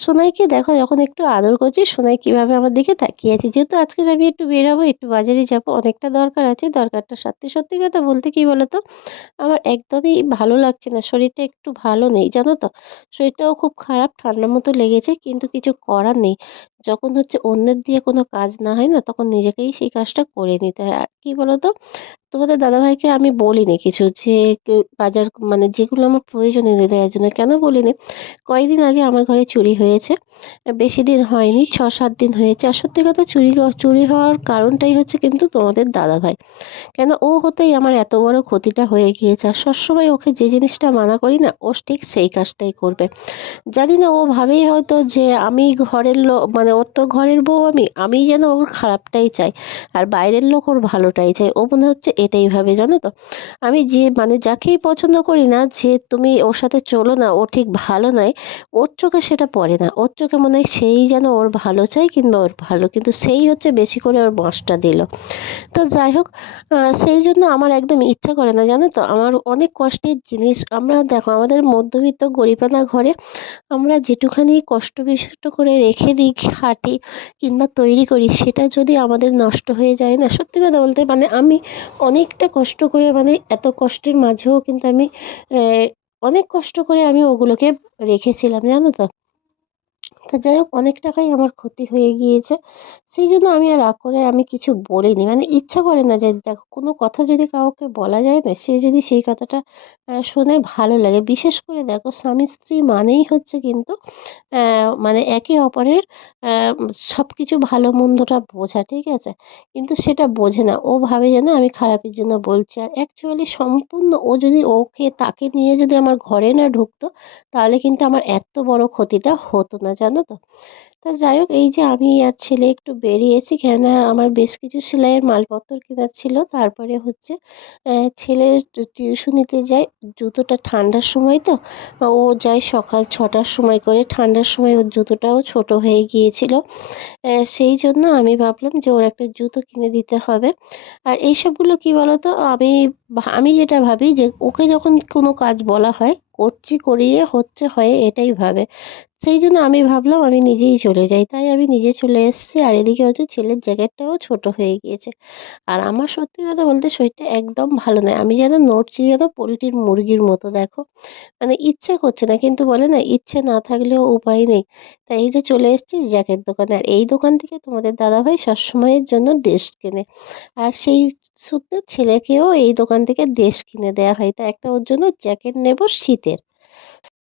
সোনাইকে দেখো যখন একটু আদর করছি, সোনাই কিভাবে আমার দিকে তাকিয়ে আছে। যেহেতু আজকে আমি একটু বেরাবো, একটু বাজারে যাবো, অনেকটা দরকার আছে। দরকারটা সারতে সত্যি কথা বলতে কি বলো তো, আমার একদমই ভালো লাগছে না, শরীরটা একটু ভালো নেই জানো তো। শরীরটাও খুব খারাপ, ঠান্ডার মতো লেগেছে, কিন্তু কিছু করার নেই। যখন হচ্ছে অন্যের দিয়ে কোনো কাজ না হয় না, তখন নিজেকেই সেই কাজটা করে নিতে হয়। আর কি বলো তো, তোমাদের দাদাভাইকে আমি বলিনি কিছু যে বাজার মানে যেগুলো আমার প্রয়োজন এনে দেওয়ার জন্য। কেন বলিনি, কয়েকদিন আগে আমার ঘরে চুরি হয়েছে। বেশি দিন হয়নি, 6-7 দিন হয়েছে। আর সত্যি কথা, চুরি হওয়ার কারণটাই হচ্ছে কিন্তু তোমাদের দাদাভাই। কেন, ও হতেই আমার এত বড় ক্ষতিটা হয়ে গিয়েছে। আর সবসময় ওকে যে জিনিসটা মানা করি না, ও ঠিক সেই কাজটাই করবে। জানি না, ও ভাবেই হয়তো যে আমি ঘরের লোক, মানে ওর তো ঘরের বউ, আমি যেন ওর খারাপটাই চাই, আর বাইরের লোক ওর ভালোটাই চাই। ও মনে হচ্ছে এটাই ভাবে, জানো তো। আমি যে মানে যাকেই পছন্দ করি না, যে তুমি ওর সাথে চলো না, ও ঠিক ভালো নয়, ওর চোখে সেটা পড়ে না। ওর চোখে মনে হয় সেই যেন ওর ভালো চাই, কিংবা ওর ভালো, কিন্তু সেই হচ্ছে বেশি করে ওর বাঁশটা দিল। তো যাই হোক, সেই জন্য আমার একদম ইচ্ছা করে না, জানো তো। আমার অনেক কষ্টের জিনিস, আমরা দেখো আমাদের মধ্যবিত্ত গরিবানা ঘরে আমরা যেটুখানি কষ্ট বিষ্ট করে রেখে দিই, খাটি কিংবা তৈরি করি, সেটা যদি আমাদের নষ্ট হয়ে যায় না, সত্যি কথা বলতে মানে আমি অনেকটা কষ্ট করে, মানে এত কষ্টের মাঝেও কিন্তু আমি অনেক কষ্ট করে আমি ওগুলোকে রেখেছিলাম, জানো তো। তা যাই হোক, অনেক টাকাই আমার ক্ষতি হয়ে গিয়েছে। সেই জন্য আমি আর রাগ করে আমি কিছু বলিনি, মানে ইচ্ছা করে না যে, দেখো কোনো কথা যদি কাউকে বলা যায় না, সে যদি সেই কথাটা শোনে, ভালো লাগে। বিশেষ করে দেখো, স্বামী স্ত্রী মানেই হচ্ছে কিন্তু মানে একে অপরের সব কিছু ভালো মন্দটা বোঝা, ঠিক আছে। কিন্তু সেটা বোঝে না, ও ভাবে যেন আমি খারাপের জন্য বলছি। আর অ্যাকচুয়ালি সম্পূর্ণ ও যদি তাকে নিয়ে যদি আমার ঘরে না ঢুকতো, তাহলে কিন্তু আমার এত বড় ক্ষতিটা হতো না, জানো তো। তা যাই হোক, এই যে আমি আর ছেলে একটু বেরিয়েছি, কেন আমার বেশ কিছু সেলাইয়ের মালপত্র কেনার ছিল। তারপরে হচ্ছে ছেলের টিউশনিতে যাই। জুতোটা ঠান্ডার সময় তো, ও যায় সকাল 6টার সময় করে, ঠান্ডার সময় ওর জুতোটাও ছোট হয়ে গিয়েছিল। সেই জন্য আমি ভাবলাম যে ওর একটা জুতো কিনে দিতে হবে। আর এইসবগুলো কি বলতো, আমি যেটা ভাবি যে ওকে যখন কোনো কাজ বলা হয়, করছি, করিয়ে হচ্ছে, হয়, এটাই ভাবে। সেই জন্য আমি ভাবলাম আমি নিজেই চলে যাই, তাই আমি নিজে চলে এসেছি। আর এদিকে হচ্ছে ছেলের জ্যাকেটটাও ছোট হয়ে গিয়েছে। আর আমার সত্যি কথা বলতে শরীরটা একদম ভালো নয়, আমি যেন নড়ছি যেন পোলট্রির মুরগির মতো, দেখো। মানে ইচ্ছে করছে না, কিন্তু বলে না, ইচ্ছে না থাকলেও উপায় নেই। তাই এই যে চলে এসেছি জ্যাকেট দোকানে। আর এই দোকান থেকে তোমাদের দাদাভাই সবসময়ের জন্য ড্রেস কেনে। আর সেই সূত্রে ছেলেকেও এই দোকান থেকে ড্রেস কিনে দেওয়া হয়। তা একটা ওর জন্য জ্যাকেট নেব শীতের।